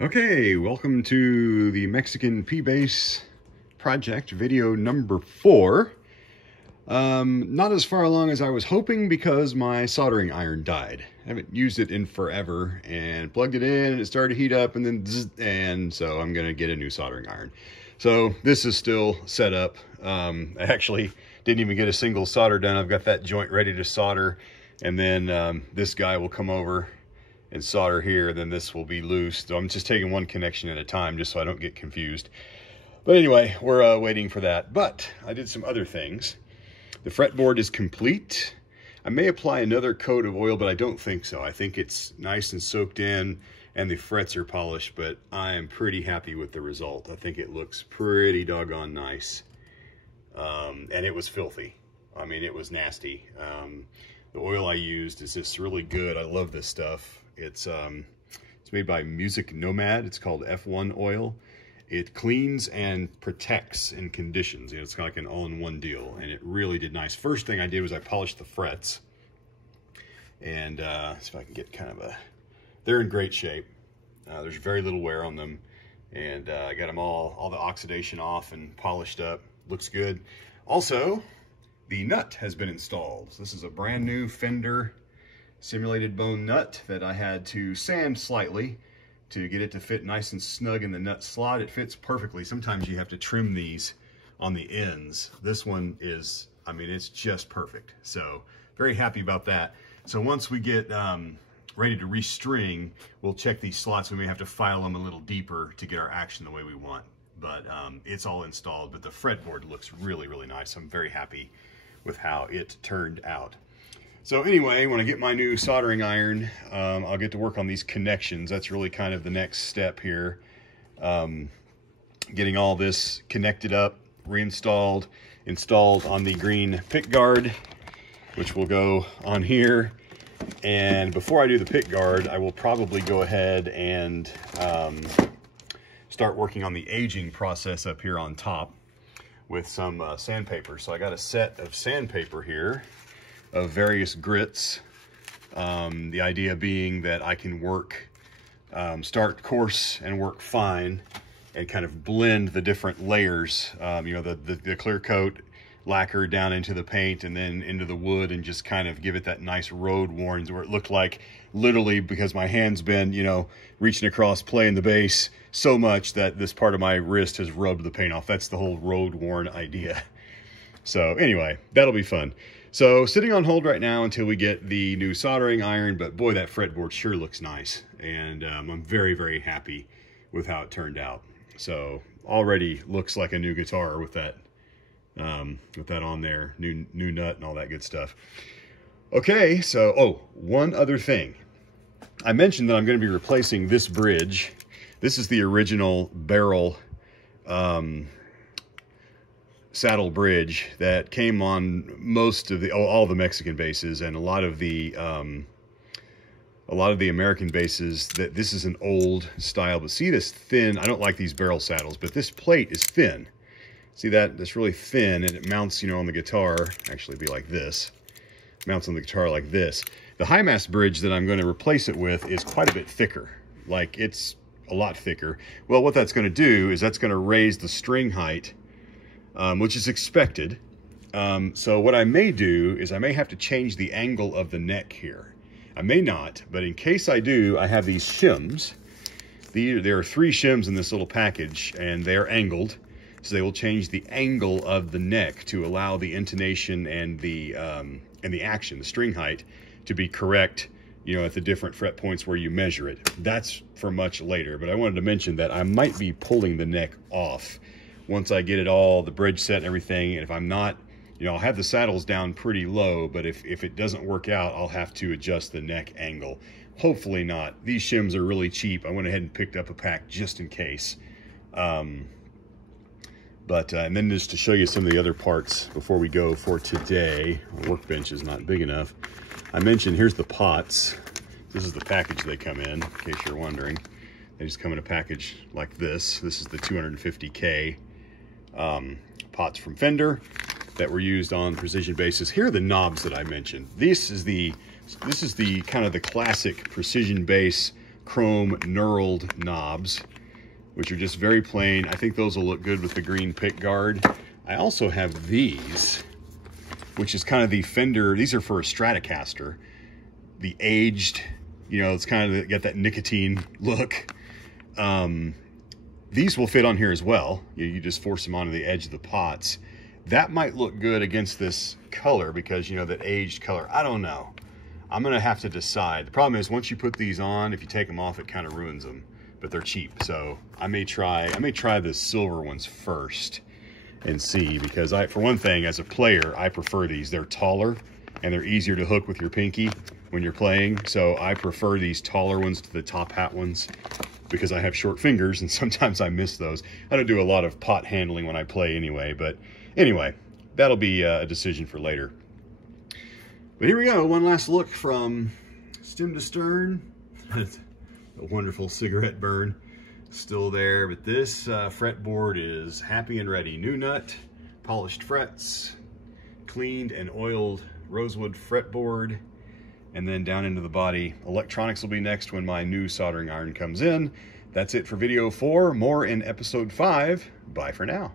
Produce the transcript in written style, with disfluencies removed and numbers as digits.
Okay, welcome to the Mexican P-Bass project, video number 4. Not as far along as I was hoping because my soldering iron died. I haven't used it in forever and plugged it in and it started to heat up and then zzz, and so I'm gonna get a new soldering iron. So this is still set up. I actually didn't even get a single solder done. I've got that joint ready to solder, and then this guy will come over and solder here, then this will be loose. So I'm just taking one connection at a time just so I don't get confused. But anyway, we're waiting for that. But I did some other things. The fretboard is complete. I may apply another coat of oil, but I don't think so. I think it's nice and soaked in and the frets are polished, but I am pretty happy with the result. I think it looks pretty doggone nice. And it was filthy. I mean, it was nasty. The oil I used is just really good. I love this stuff. It's made by Music Nomad. It's called F1 oil. It cleans and protects and conditions. You know, it's kind of like an all-in-one deal, and it really did nice. First thing I did was I polished the frets, and see if I can get kind of they're in great shape. There's very little wear on them, and I got them all the oxidation off and polished up. Looks good. Also, the nut has been installed. So this is a brand new Fender simulated bone nut that I had to sand slightly to get it to fit nice and snug in the nut slot. It fits perfectly. Sometimes you have to trim these on the ends. This one is, I mean, it's just perfect. So very happy about that. So once we get ready to restring, we'll check these slots. We may have to file them a little deeper to get our action the way we want. But it's all installed, but the fretboard looks really, really nice. I'm very happy with how it turned out. So anyway, when I get my new soldering iron, I'll get to work on these connections. That's really kind of the next step here. Getting all this connected up, reinstalled, installed on the green pick guard, which will go on here. And before I do the pick guard, I will probably go ahead and start working on the aging process up here on top with some sandpaper. So I got a set of sandpaper here of various grits. The idea being that I can work, start coarse and work fine and kind of blend the different layers, you know, the clear coat lacquer down into the paint and then into the wood, and just kind of give it that nice road worn where it looked like, literally, because my hand's been, you know, reaching across playing the bass so much that this part of my wrist has rubbed the paint off. That's the whole road worn idea. So anyway, that'll be fun. So sitting on hold right now until we get the new soldering iron, but boy, that fretboard sure looks nice. And I'm very, very happy with how it turned out. So already looks like a new guitar with that on there, new nut and all that good stuff. Okay, so, oh, one other thing. I mentioned that I'm going to be replacing this bridge. This is the original barrel saddle bridge that came on most of the, all the Mexican basses and a lot of the American basses. That this is an old style, but see this thin, I don't like these barrel saddles, but this plate is thin. See that? That's really thin, and it mounts, you know, on the guitar. Actually be like this. Mounts on the guitar like this. The high mast bridge that I'm going to replace it with is quite a bit thicker. Like, it's a lot thicker. Well, what that's going to do is that's going to raise the string height, which is expected. So what I may do is I may have to change the angle of the neck here. I may not, but in case I do, I have these shims. There are 3 shims in this little package, and they're angled. So they will change the angle of the neck to allow the intonation and the action, the string height, to be correct, you know, at the different fret points where you measure it. That's for much later, but I wanted to mention that I might be pulling the neck off once I get it all, the bridge set and everything. And if I'm not, you know, I'll have the saddles down pretty low, but if it doesn't work out, I'll have to adjust the neck angle. Hopefully not. These shims are really cheap. I went ahead and picked up a pack just in case. And then just to show you some of the other parts before we go for today. The workbench is not big enough. I mentioned here's the pots. This is the package they come in case you're wondering. They just come in a package like this. This is the 250K pots from Fender that were used on Precision Basses. Here are the knobs that I mentioned. This is the kind of the classic Precision Bass chrome knurled knobs, which are just very plain. I think those will look good with the green pick guard. I also have these, which is kind of the Fender, these are for a Stratocaster. The aged, you know, it's kind of got that nicotine look. These will fit on here as well. You just force them onto the edge of the pots. That might look good against this color because, you know, that aged color. I don't know. I'm gonna have to decide. The problem is once you put these on, if you take them off, it kind of ruins them, but they're cheap. So I may try the silver ones first and see, because for one thing, as a player, I prefer these. They're taller and they're easier to hook with your pinky when you're playing. So I prefer these taller ones to the top hat ones because I have short fingers and sometimes I miss those. I don't do a lot of pot handling when I play anyway, but anyway, that'll be a decision for later. But here we go, one last look from stem to stern. A wonderful cigarette burn still there, but this fretboard is happy and ready. New nut, polished frets, cleaned and oiled rosewood fretboard, and then down into the body. Electronics will be next when my new soldering iron comes in. That's it for video 4. More in episode 5. Bye for now.